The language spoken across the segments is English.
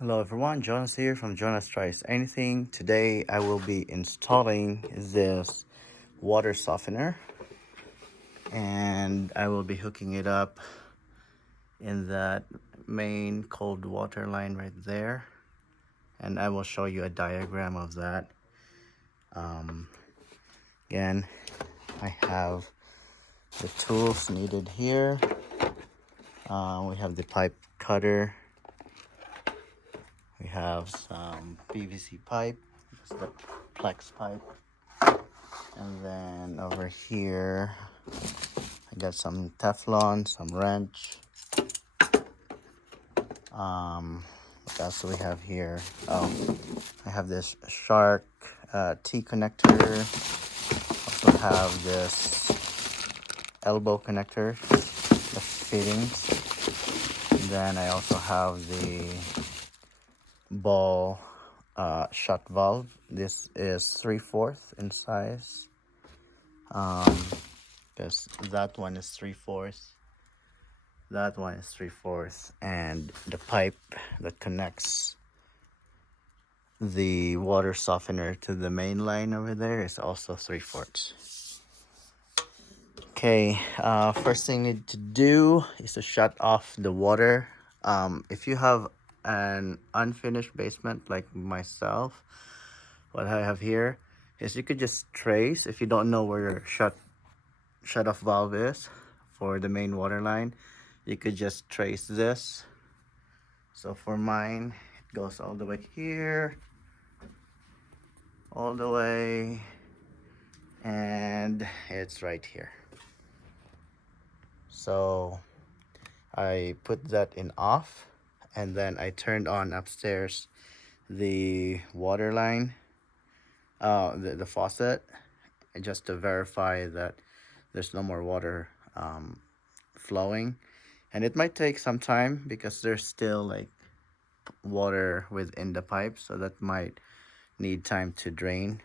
Hello everyone, Jonas here from Jonas Tries Anything. Today I will be installing this water softener and I will be hooking it up in that main cold water line right there, and I will show you a diagram of that. Um, Again, I have the tools needed here. We have the pipe cutter. We have some PVC pipe, it's the Plex pipe. And then over here, I got some Teflon, some wrench. What else do we have here? Oh, I have this Shark T connector. Also have this elbow connector, the fittings. And then I also have the ball shut valve. This is 3/4 in size. Because that one is 3/4, that one is 3/4, and the pipe that connects the water softener to the main line over there is also 3/4. Okay, first thing you need to do is to shut off the water. If you have an unfinished basement like myself, what I have here is you could just trace. If you don't know where your shut off valve is for the main water line, you could just trace this. So for mine, it goes all the way here, all the way, and it's right here. So I put that in off, and then I turned on upstairs the water line, the faucet, just to verify that there's no more water flowing. And it might take some time because there's still like water within the pipe, so that might need time to drain.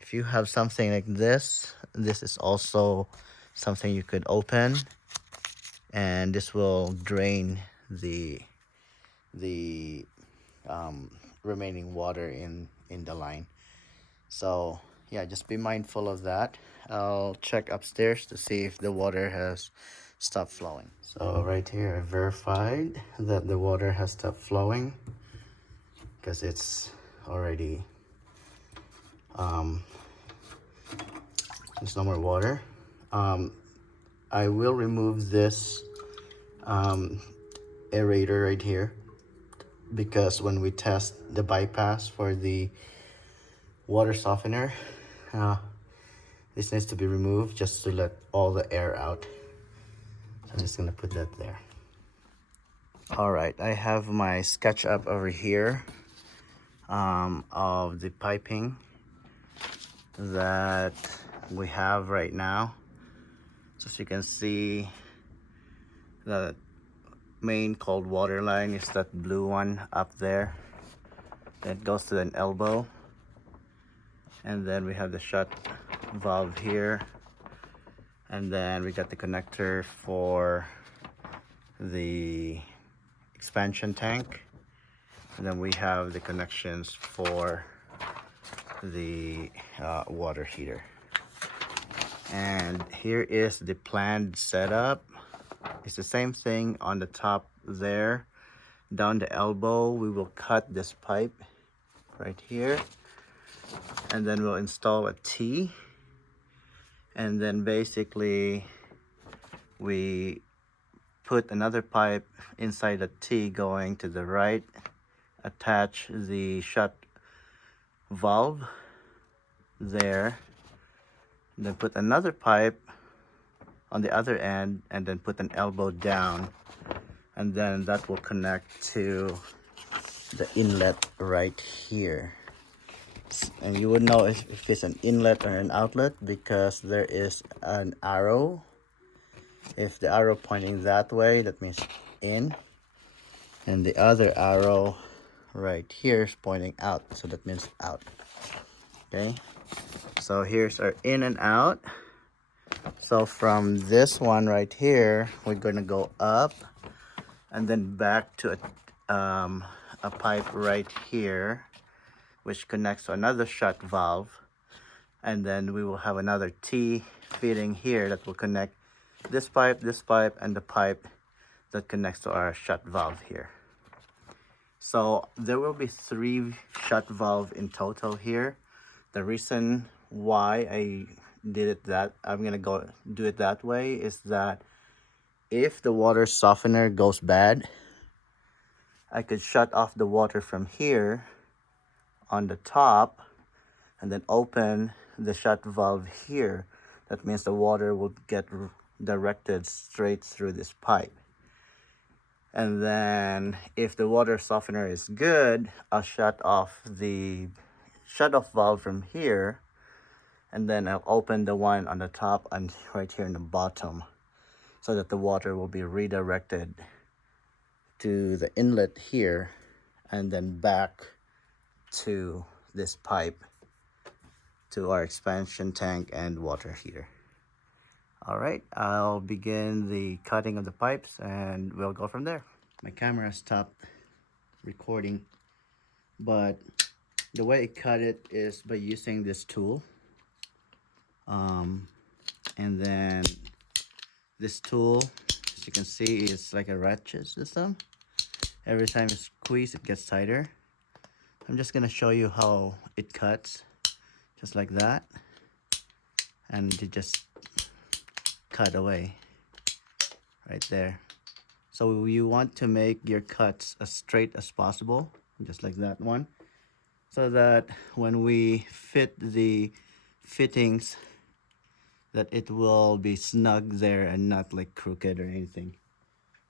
If you have something like this is also something you could open, and this will drain the remaining water in the line. So yeah, just be mindful of that. I'll check upstairs to see if the water has stopped flowing. So right here I verified that the water has stopped flowing because it's already there's no more water. I will remove this aerator right here, because when we test the bypass for the water softener, this needs to be removed just to let all the air out. So I'm just gonna put that there. All right, I have my SketchUp over here of the piping that we have right now. So as you can see, the main cold water line is that blue one up there. It goes to an elbow, and then we have the shut valve here, and then we got the connector for the expansion tank, and then we have the connections for the water heater. And here is the planned setup. It's the same thing on the top there. Down the elbow, we will cut this pipe right here, and then we'll install a T, and then basically we put another pipe inside the T going to the right, attach the shut valve there, then put another pipe on the other end, and then put an elbow down, and then that will connect to the inlet right here. And you would know if it's an inlet or an outlet because there is an arrow. If the arrow pointing that way, that means in, and the other arrow right here is pointing out, so that means out. Okay, so here's our in and out. So from this one right here, we're gonna go up and then back to a pipe right here which connects to another shut valve, and then we will have another T fitting here that will connect this pipe, and the pipe that connects to our shut valve here. So there will be 3 shut valve in total here. The reason why I'm gonna go do it that way is that if the water softener goes bad, I could shut off the water from here on the top and then open the shut valve here. That means the water will get directed straight through this pipe. And then if the water softener is good, I'll shut off the shut-off valve from here, and then I'll open the one on the top and right here in the bottom, so that the water will be redirected to the inlet here and then back to this pipe to our expansion tank and water heater. All right, I'll begin the cutting of the pipes and we'll go from there. My camera stopped recording, but the way I cut it is by using this tool. And then this tool, as you can see, is like a ratchet system. Every time you squeeze, it gets tighter. I'm just gonna show you how it cuts, just like that, and you just cut away right there. So you want to make your cuts as straight as possible, just like that one, so that when we fit the fittings, that it will be snug there and not like crooked or anything,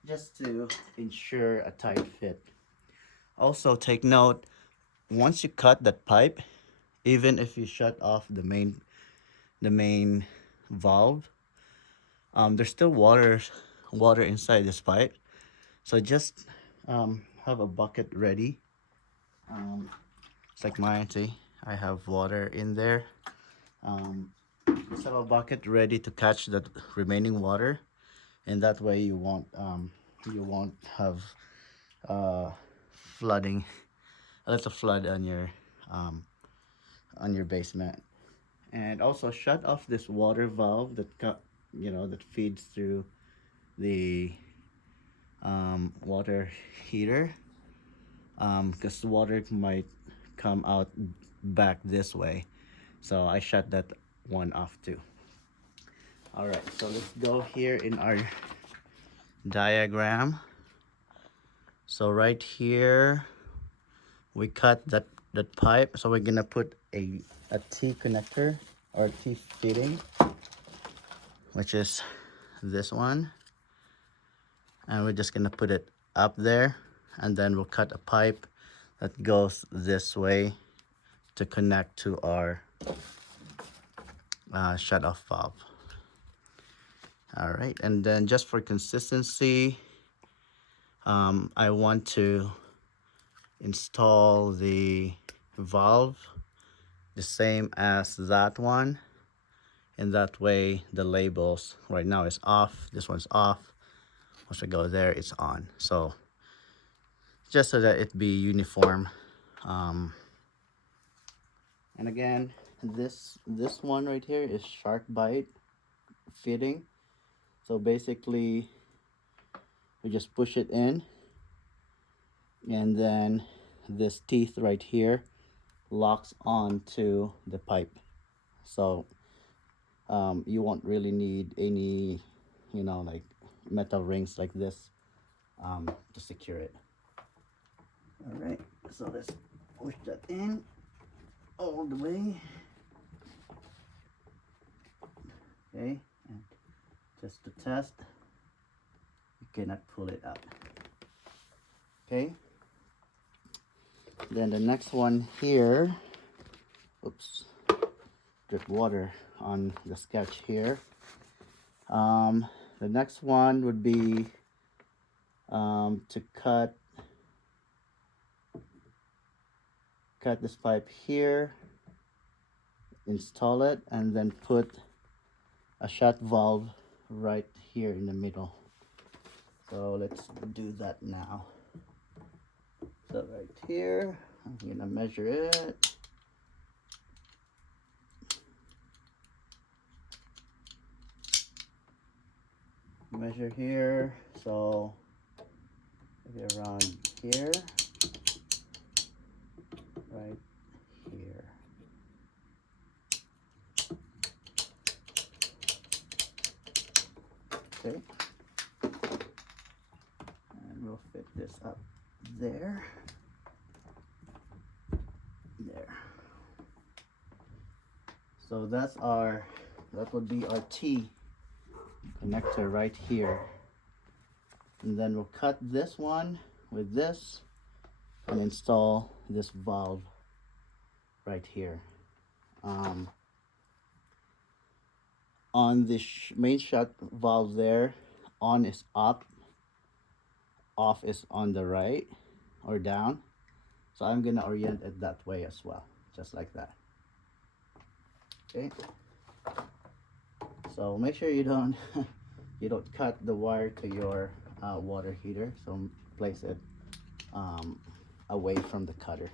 just to ensure a tight fit. Also take note, once you cut that pipe, even if you shut off the main valve, there's still water inside this pipe. So just have a bucket ready. It's like mine, see, I have water in there. Just have a bucket ready to catch that remaining water, and that way you won't have flooding, a little flood on your basement. And also shut off this water valve that feeds through the water heater, because the water might come out back this way, so I shut that one off too. All right, so let's go here in our diagram. So right here we cut that pipe, so we're gonna put a T connector or a T fitting, which is this one, and we're just gonna put it up there, and then we'll cut a pipe that goes this way to connect to our shut off valve. All right, and then just for consistency, I want to install the valve the same as that one, and that way the labels right now is off, this one's off. Once I go there, it's on. So just so that it be uniform. And again, this one right here is shark bite fitting. So basically we just push it in, and then this teeth right here locks on to the pipe. So you won't really need any like metal rings like this to secure it. All right, so let's push that in all the way. Okay, and just to test, you cannot pull it out. Okay, then the next one here, oops, drip water on the sketch here. The next one would be to cut this pipe here, install it, and then put a shut valve right here in the middle. So let's do that now. So right here, I'm gonna measure it. Measure here, so maybe around here, right here. Okay, and we'll fit this up there. There. So that would be our T connector right here. And then we'll cut this one with this and install this valve right here. On the main shut valve there, on is up, off is on the right or down. So I'm gonna orient it that way as well, just like that. Okay. So make sure you don't you don't cut the wire to your water heater. So place it away from the cutter.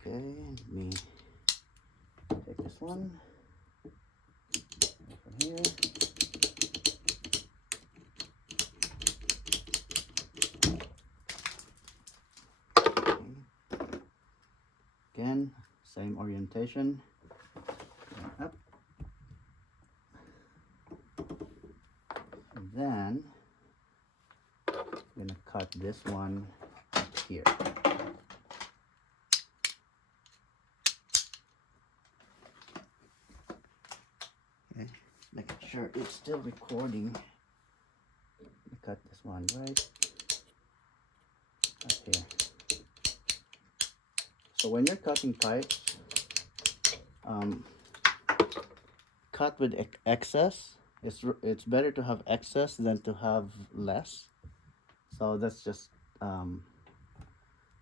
Okay, let me take this one from here. Okay. Again, same orientation. Up. And then I'm gonna cut this one here. Okay, making sure it's still recording. Cut this one right up here. So when you're cutting pipes, cut with excess. It's better to have excess than to have less. So that's just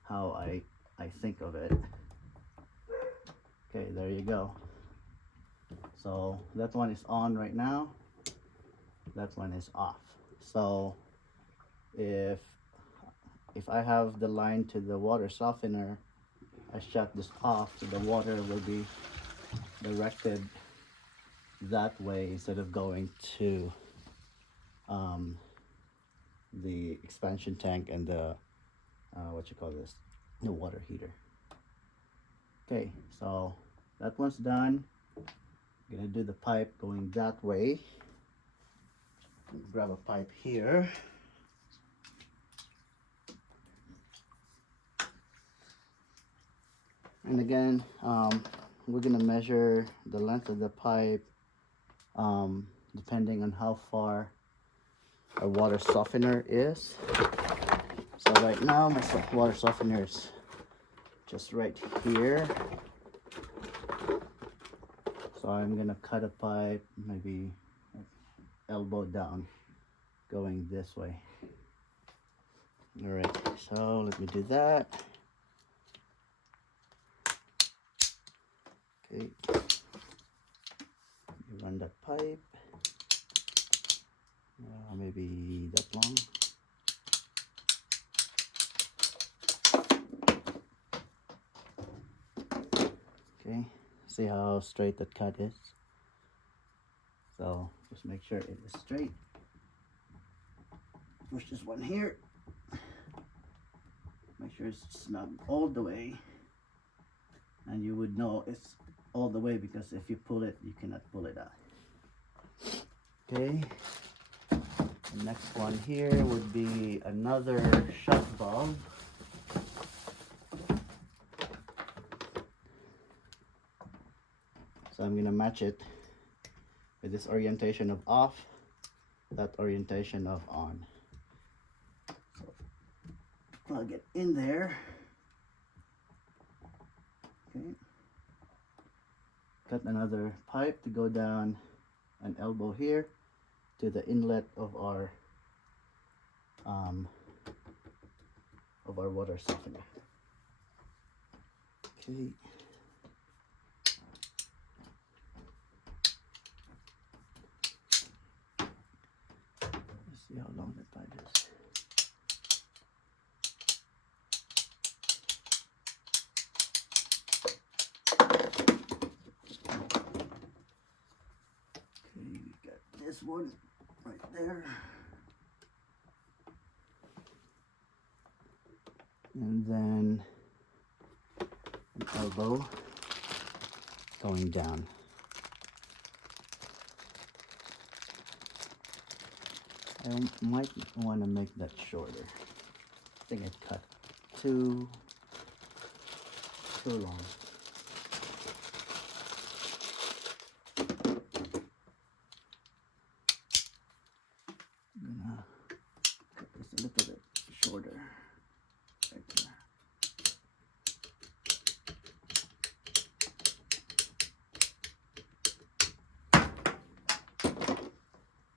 how I think of it. Okay, there you go. So that one is on right now. That one is off. So if I have the line to the water softener, I shut this off so the water will be directed that way instead of going to the expansion tank and the the water heater. Okay, so that one's done. I'm gonna do the pipe going that way. Grab a pipe here. And again, we're gonna measure the length of the pipe depending on how far our water softener is. So right now my water softener is just right here. So I'm gonna cut a pipe maybe elbow down going this way. All right, so let me do that. Okay, you run that pipe maybe that long. Okay, see how straight that cut is? So just make sure it is straight. Push this one here. Make sure it's snug all the way. And you would know it's all the way because if you pull it, you cannot pull it out. Okay. The next one here would be another shut valve. So I'm gonna match it with this orientation of off, that orientation of on. So plug it in there. Okay. Cut another pipe to go down an elbow here to the inlet of our water softener. Okay. Let's see how long that pipe is. one right there. And then an elbow going down. I might want to make that shorter. I think I cut too long. I'm gonna cut this a little bit shorter right there.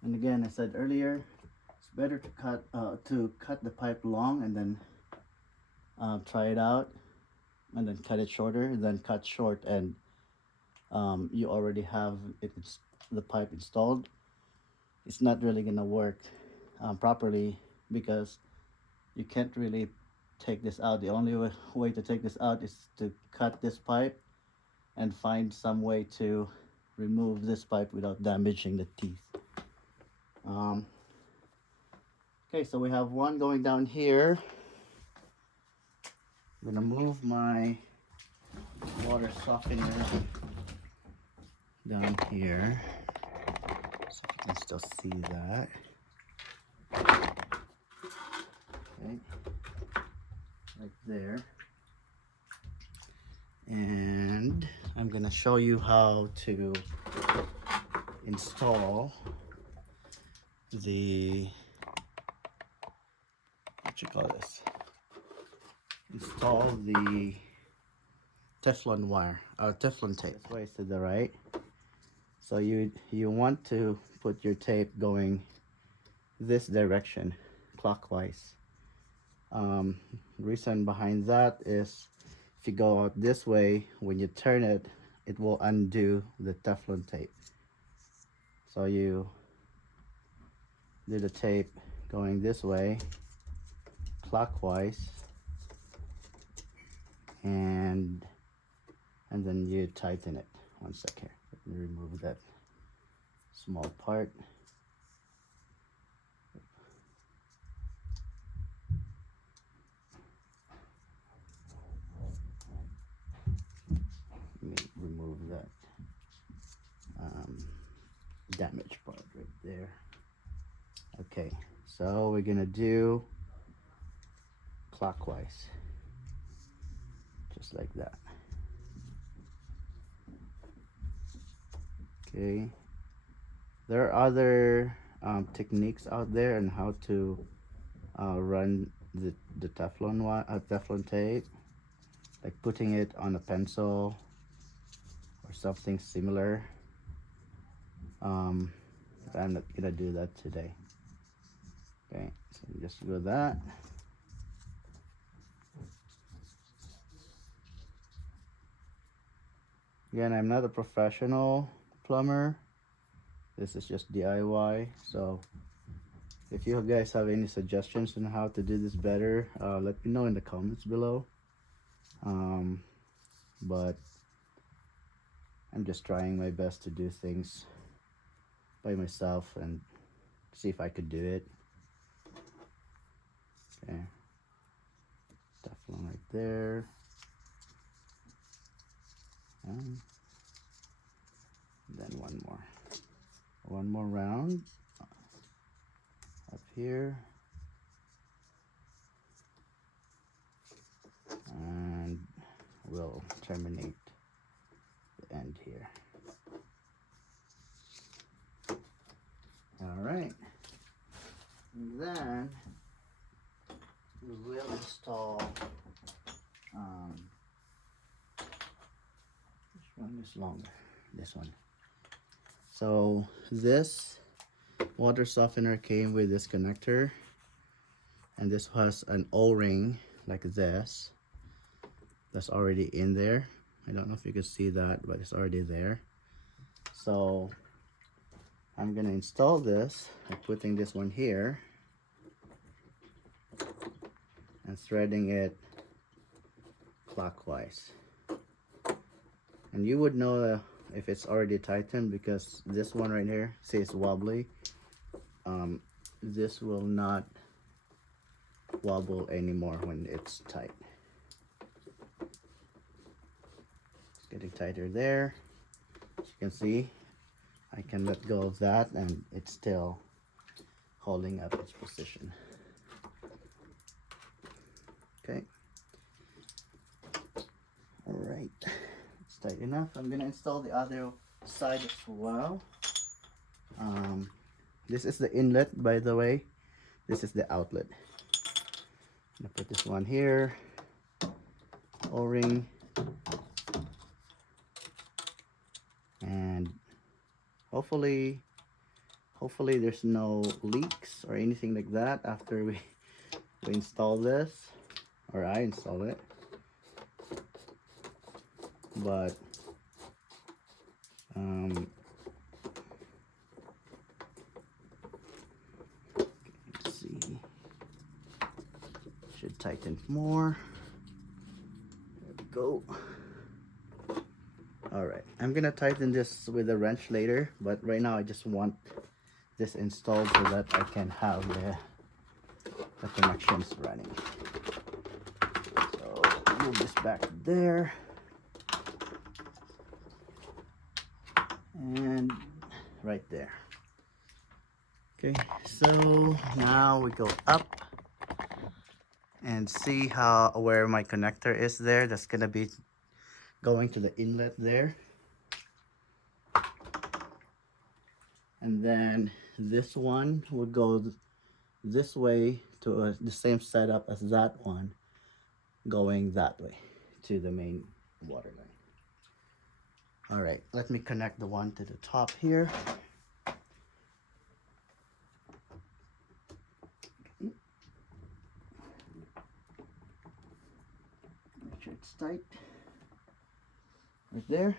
And again, I said earlier, it's better to cut the pipe long and then try it out, and then cut it shorter than cut short and you already have the pipe installed. It's not really gonna work properly because you can't really take this out. The only way to take this out is to cut this pipe and find some way to remove this pipe without damaging the teeth. Okay, so we have one going down here. I'm gonna move my water softener down here so you can still see that. Okay, right there. And I'm gonna show you how to install the, what you call this? Install the Teflon wire, Teflon tape. This way to the right. So you want to put your tape going this direction, clockwise. Reason behind that is if you go out this way, when you turn it, it will undo the Teflon tape. So you do the tape going this way, clockwise, and then you tighten it. One second, let me remove that small part. Let me remove that damaged part right there. Okay, so we're gonna do clockwise, just like that. Okay, there are other techniques out there on how to run the Teflon tape, like putting it on a pencil or something similar. But I'm not gonna do that today. Okay, so just do that. Again, I'm not a professional plumber. This is just DIY. So if you guys have any suggestions on how to do this better, let me know in the comments below. But I'm just trying my best to do things by myself and see if I could do it. Okay, Teflon right there. And then one more round up here, and we'll terminate the end here. All right, and then we will install which one is longer? This one. So this water softener came with this connector, and this has an O-ring like this that's already in there. I don't know if you can see that, but it's already there. So I'm gonna install this by putting this one here and threading it clockwise. And you would know if it's already tightened, because this one right here, see, it's wobbly. This will not wobble anymore when it's tight. It's getting tighter there. As you can see, I can let go of that and it's still holding up its position. Okay. All right, it's tight enough. I'm gonna install the other side as well. This is the inlet, by the way. This is the outlet. I'm gonna put this one here. O-ring. And hopefully there's no leaks or anything like that after we install this, or I install it. But let's see, should tighten more. There we go. All right, I'm gonna tighten this with a wrench later, but right now I just want this installed so that I can have the connections running. So move this back there. And right there. Okay, so now we go up and see where my connector is there. That's gonna be going to the inlet there. And then this one would go this way to the same setup as that one, going that way to the main water line. All right, let me connect the one to the top here. Okay. Make sure it's tight. Right there.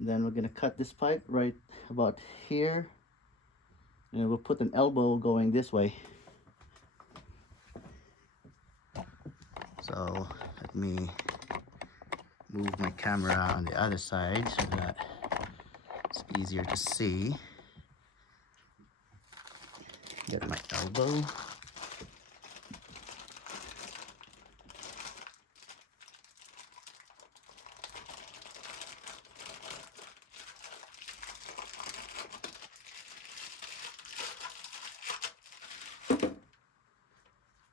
Then we're gonna cut this pipe right about here. And we'll put an elbow going this way. So let me move my camera on the other side so that it's easier to see. Get my elbow.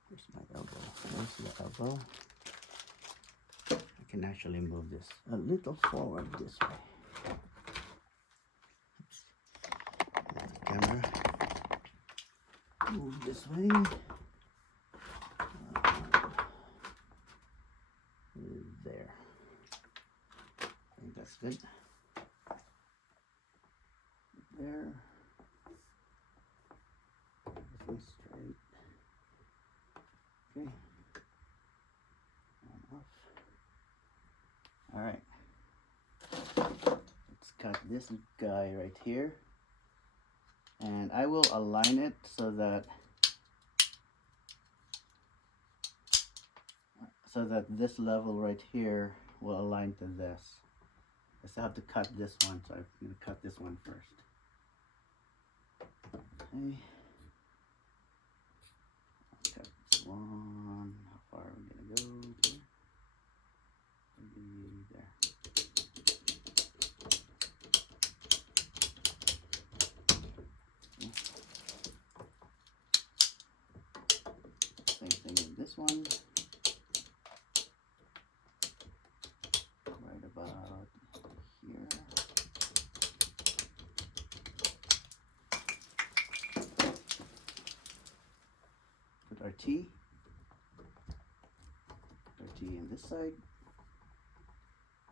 Where's my elbow? Where's the elbow? I can actually move this a little forward this way. Oops. Move the camera. Move this way. There. I think that's good. There. This one's straight. Okay. On off. All right. Let's cut this guy right here. And I will align it so that this level right here will align to this. I still have to cut this one, so I'm going to cut this one first. Okay. Cut this one. How far are we going to go? Okay. Maybe there. Same thing with this one. Right about here. Put our T. Put our T on this side.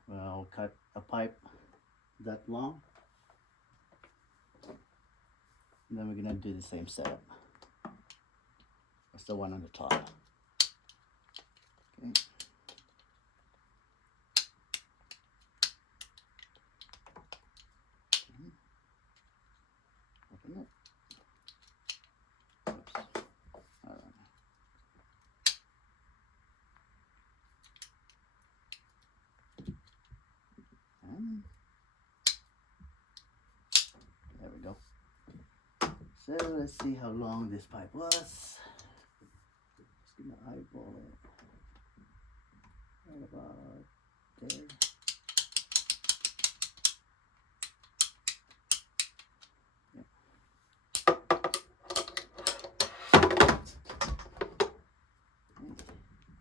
Well, cut a pipe that long. And then we're gonna do the same setup. That's the one on the top. Okay. Open it. Oops. All right. Okay. So let's see how long this pipe was. Just gonna eyeball it. Right about there. Yeah. Okay.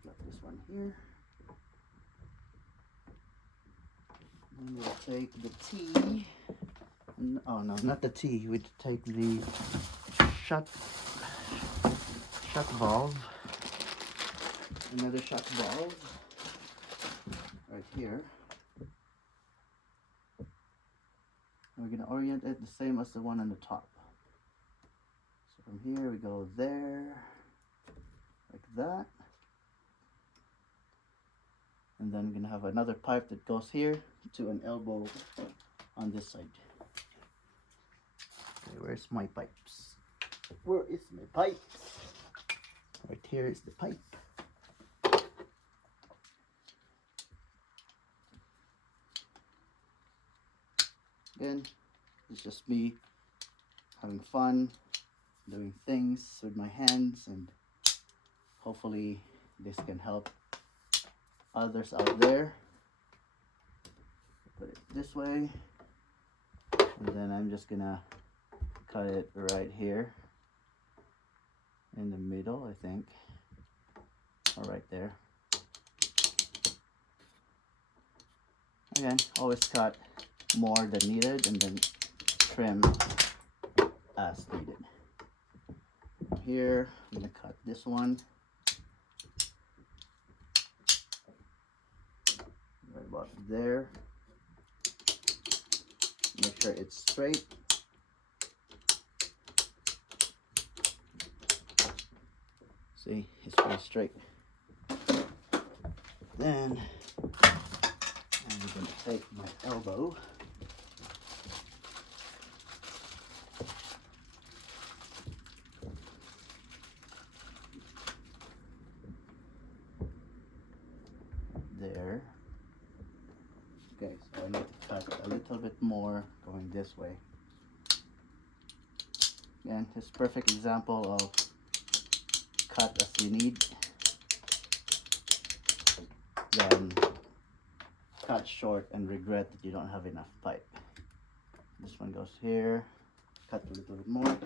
Plug this one here. Then we'll take the T. Oh no, not the T. We'd take the shut valve. Another shut valve right here. And we're gonna orient it the same as the one on the top. So from here we go there, like that. And then we're gonna have another pipe that goes here to an elbow on this side. Okay, where's my pipes? Where is my pipes? Right here is the pipe. Again, it's just me having fun, doing things with my hands, and hopefully this can help others out there. Put it this way, and then I'm just gonna cut it right here in the middle, I think, or right there. Again, always cut more than needed and then trim as needed. Here, I'm gonna cut this one right about there. Make sure it's straight. See, it's pretty straight. Then I'm gonna take my elbow. There. Okay, so I need to cut a little bit more going this way. Again, this is a perfect example of cut as you need, then cut short and regret that you don't have enough pipe. This one goes here, cut a little bit more.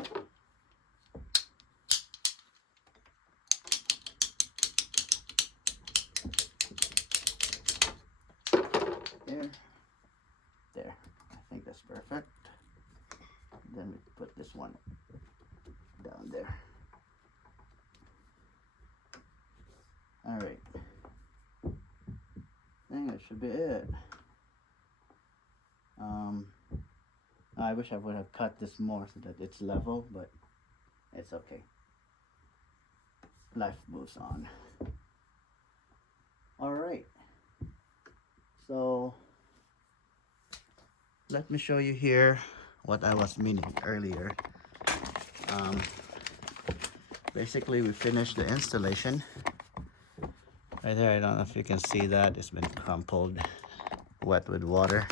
There, I think that's perfect. Then we put this one down there. All right, I think that should be it. I wish I would have cut this more so that it's level, but it's okay. Life moves on. All right, so let me show you here what I was meaning earlier. Basically, we finished the installation. Right there, I don't know if you can see that. It's been crumpled, wet with water.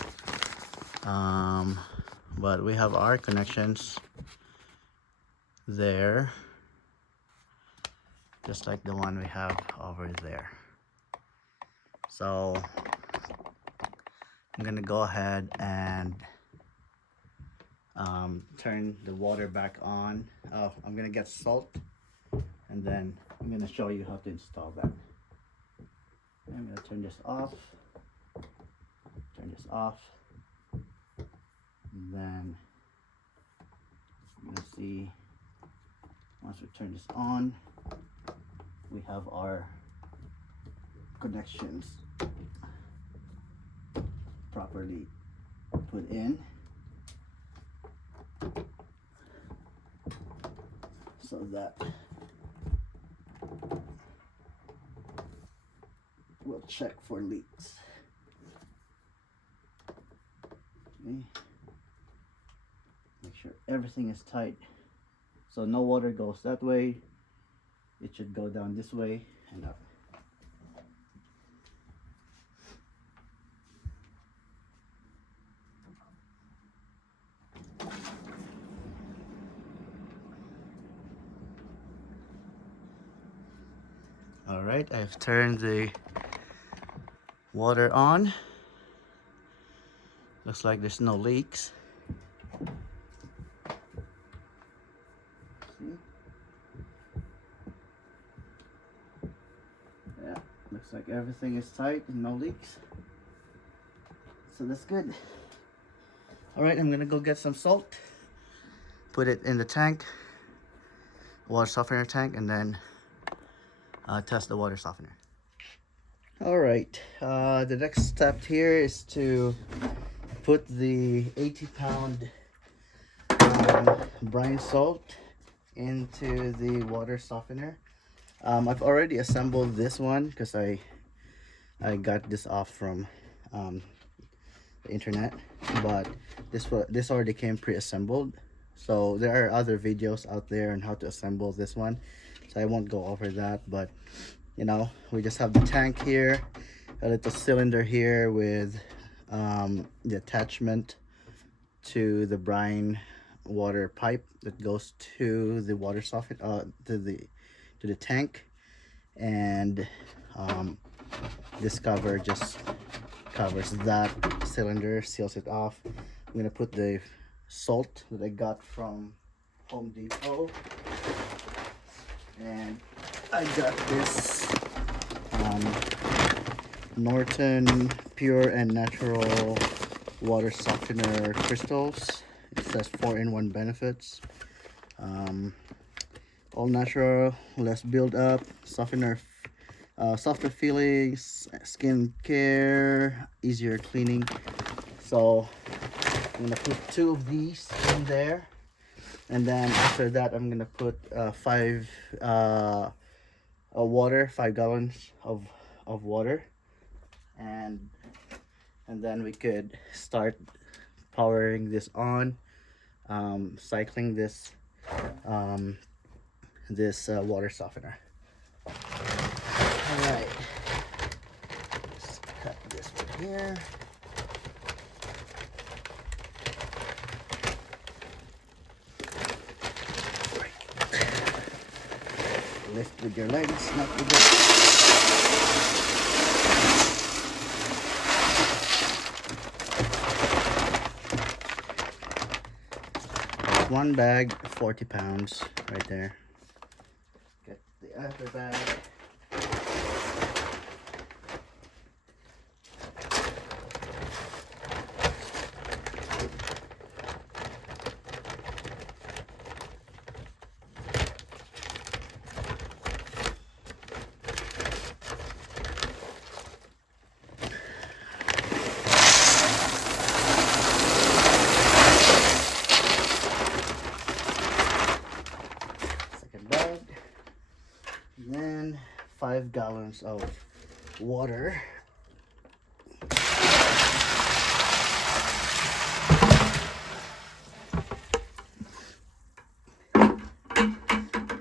But we have our connections there, just like the one we have over there. So I'm gonna go ahead and turn the water back on. I'm gonna get salt, and then I'm gonna show you how to install that. I'm gonna turn this off, and then you're gonna see once we turn this on, we have our connections properly put in, so that we'll check for leaks. Okay. Make sure everything is tight, so no water goes that way. It should go down this way and up. All right, I've turned the water on. Looks like there's no leaks. See? Yeah, looks like everything is tight and no leaks. So that's good. All right, I'm gonna go get some salt, put it in the tank, water softener tank, and then test the water softener. All right, the next step here is to put the 80-pound brine salt into the water softener. I've already assembled this one because I got this off from the internet, but this already came pre-assembled. So there are other videos out there on how to assemble this one, so I won't go over that. But you know, we just have the tank here, a little cylinder here with the attachment to the brine water pipe that goes to the water softener, to the tank, and this cover just covers that cylinder, seals it off. I'm gonna put the salt that I got from Home Depot, and I got this Norton Pure and Natural water softener crystals. It says 4-in-1 benefits. All natural, less build up, softener, softer feelings, skin care, easier cleaning. So I'm gonna put 2 of these in there, and then after that I'm gonna put 5 gallons of water, and then we could start powering this on, cycling this water softener. All right, let's cut this one here. Lift with your legs, not with your... One bag, 40 pounds right there. Get the other bag. And then 5 gallons of water.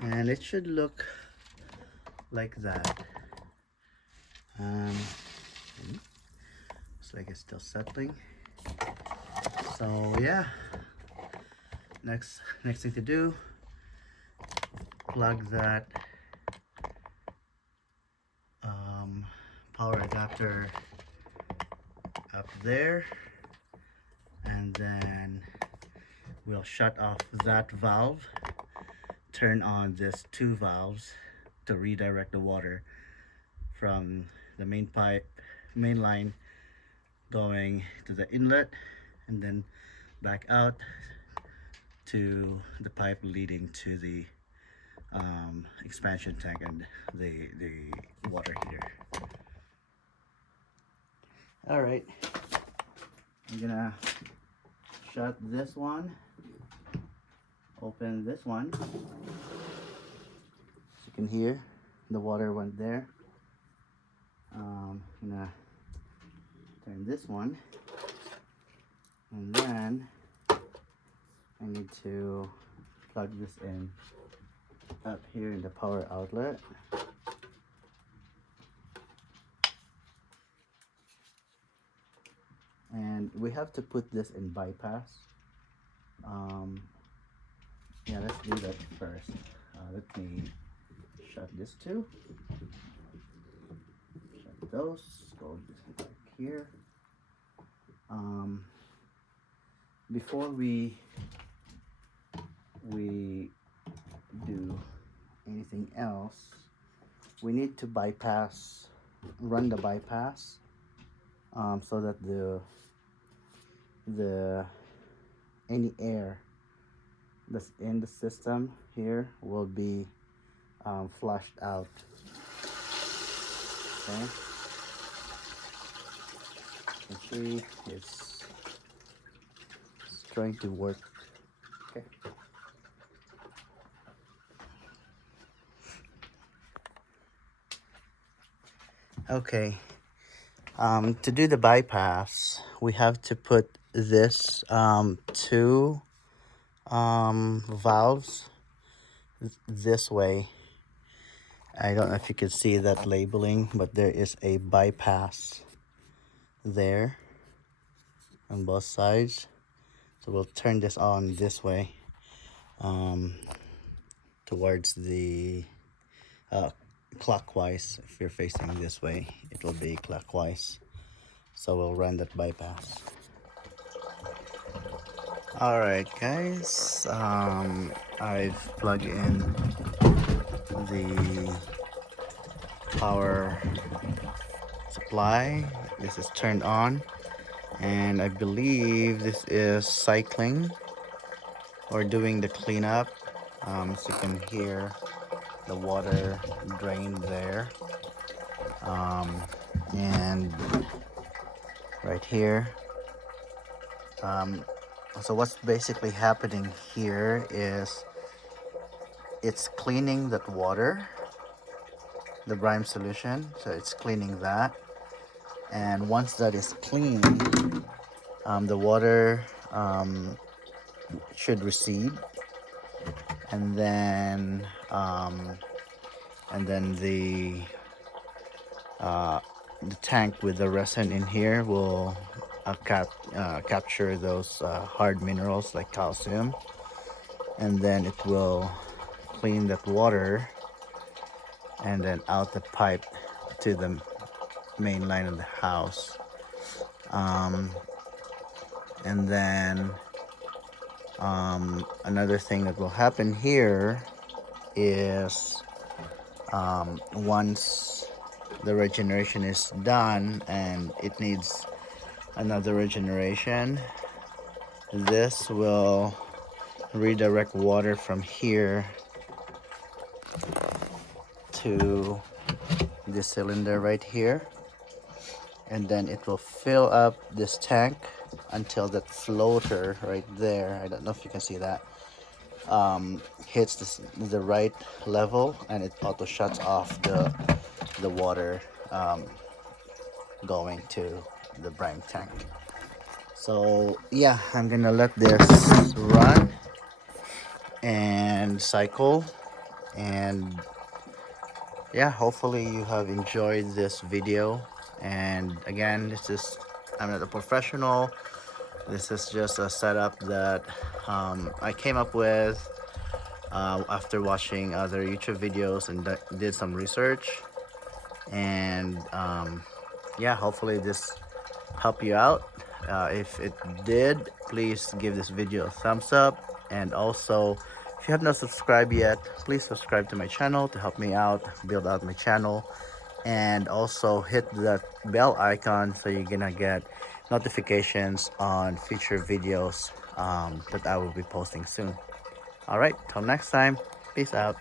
And it should look like that. Looks like it's still settling. So yeah, next thing to do, plug that power adapter up there, and then we'll shut off that valve, turn on this 2 valves to redirect the water from the main line going to the inlet, and then back out to the pipe leading to the expansion tank and the water heater. All right, I'm gonna shut this one, open this one. As you can hear, the water went there. I'm gonna turn this one, and then I need to plug this in up here in the power outlet. And we have to put this in bypass. Yeah, let's do that first. Let me shut this too. those. Go back here. Before we do anything else, we need to run the bypass, so that the any air that's in the system here will be flushed out. Okay, you can see it's trying to work. Okay. Okay. To do the bypass, we have to put this two valves this way. I don't know if you can see that labeling, but there is a bypass there on both sides. So we'll turn this on this way, towards the clockwise. If you're facing this way, it will be clockwise. So we'll run that bypass. All right, guys. I've plugged in the power supply. This is turned on, and I believe this is cycling or doing the cleanup. As you can hear the water drain there, and right here. So what's basically happening here is it's cleaning that water, the brine solution. So it's cleaning that, and once that is clean, the water should recede, and then the tank with the resin in here will capture those hard minerals like calcium, and then it will clean that water and then out the pipe to the main line of the house. And then another thing that will happen here is once the regeneration is done and it needs another regeneration, this will redirect water from here to this cylinder right here, and then it will fill up this tank until that floater right there, I don't know if you can see that, hits the right level, and it auto shuts off the water going to the brine tank. So yeah, I'm gonna let this run and cycle, and yeah, hopefully you have enjoyed this video. And again, I'm not a professional. This is just a setup that I came up with after watching other YouTube videos and did some research. And yeah, hopefully this helped you out. If it did, please give this video a thumbs up, and also if you have not subscribed yet, please subscribe to my channel to help me out build out my channel, and also hit that bell icon so you're gonna get notifications on future videos that I will be posting soon. All right, till next time, peace out.